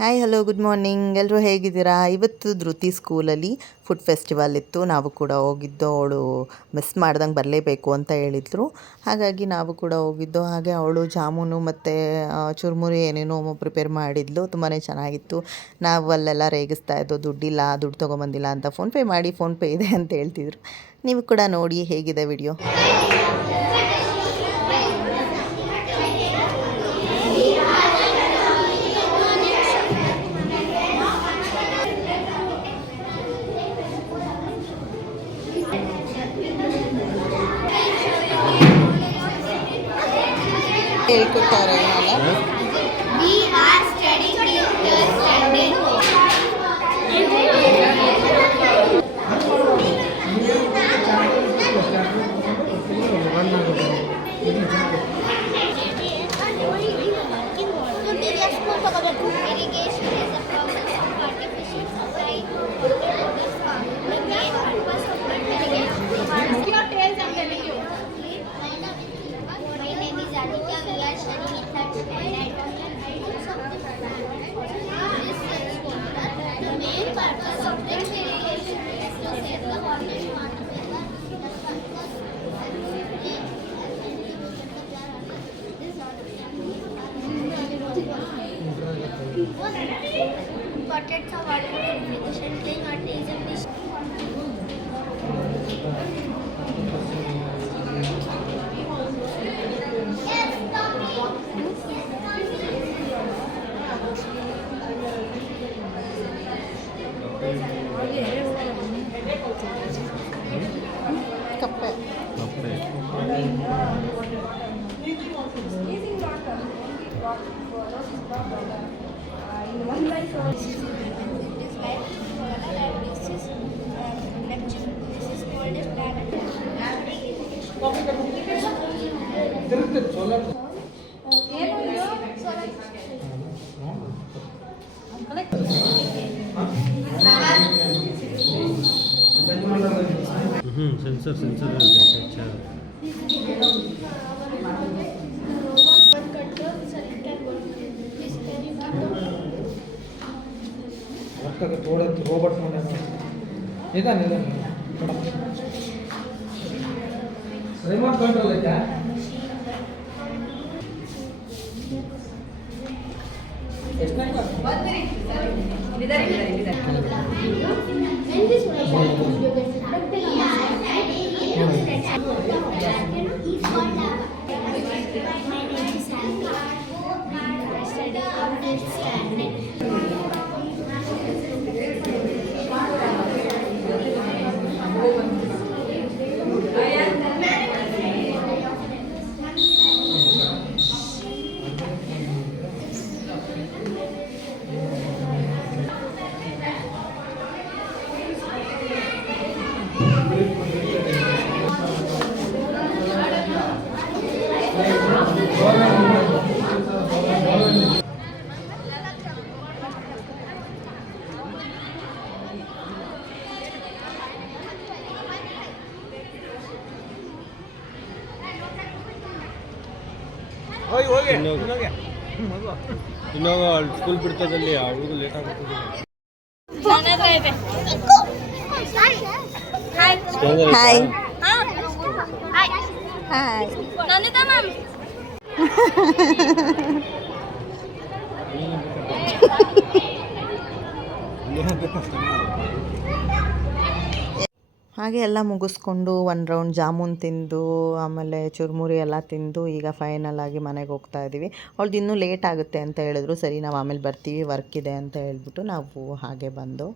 Hi hello good morning, ಎಲ್ಲರೂ ಹೇಗಿದ್ದೀರಾ? ಇವತ್ತು ಧೃತಿ ಸ್ಕೂಲಲ್ಲಿ ಫುಡ್ ಫೆಸ್ಟಿವಲ್ ಇತ್ತು. ನಾವು ಕೂಡ ಹೋಗಿದ್ದು. ಅವಳು ಮಿಸ್ ಮಾಡ್ದಂಗೆ ಬರಲೇಬೇಕು ಅಂತ ಹೇಳಿದ್ರು. ಹಾಗಾಗಿ ನಾವು ಕೂಡ ಹೋಗಿದ್ದು. ಹಾಗೆ ಅವಳು ಜಾಮೂನು ಮತ್ತು ಚುರುಮುರಿ ಏನೇನೋ ಪ್ರಿಪೇರ್ ಮಾಡಿದ್ಲು. ತುಂಬಾ ಚೆನ್ನಾಗಿತ್ತು. ನಾವು ಅಲ್ಲೆಲ್ಲ ರೇಗಿಸ್ತಾ ಇದ್ದೋ, ದುಡ್ಡು ತೊಗೊಂಬಂದಿಲ್ಲ ಅಂತ. ಫೋನ್ಪೇ ಮಾಡಿ, ಫೋನ್ಪೇ ಇದೆ ಅಂತ ಹೇಳ್ತಿದ್ರು. ನೀವು ಕೂಡ ನೋಡಿ ಹೇಗಿದೆ ವಿಡಿಯೋ. ಹೇಳ್ಕೊಟ್ಟಾರೆ Pockets of water purification playing or taking this. Sensor थोड़ा रोबोट में निदान रिमोट कंट्रोल है क्या ಇನ್ನಾಗ ಸ್ಕೂಲ್ ಬಿಡ್ತದಲ್ಲಿ ಅವ್ರಿಗೂ ಲೇಟ್ ಆಗುತ್ತೆ. ಹಾಯ್ ಹಾಯ್ ಹಾಗೆ ಎಲ್ಲ ಮುಗಿಸ್ಕೊಂಡು ಒಂದು ರೌಂಡ್ ಜಾಮೂನ್ ತಿಂದು ಆಮೇಲೆ ಚುರುಮುರಿ ಎಲ್ಲ ತಿಂದು ಈಗ ಫೈನಲ್ ಆಗಿ ಮನೆಗೆ ಹೋಗ್ತಾ ಇದ್ದೀವಿ. ಅವಳ್ದು ಇನ್ನೂ ಲೇಟ್ ಆಗುತ್ತೆ ಅಂತ ಹೇಳಿದ್ರು. ಸರಿ ನಾವು ಆಮೇಲೆ ಬರ್ತೀವಿ, ವರ್ಕ್ ಇದೆ ಅಂತ ಹೇಳ್ಬಿಟ್ಟು ನಾವು ಹಾಗೆ ಬಂದು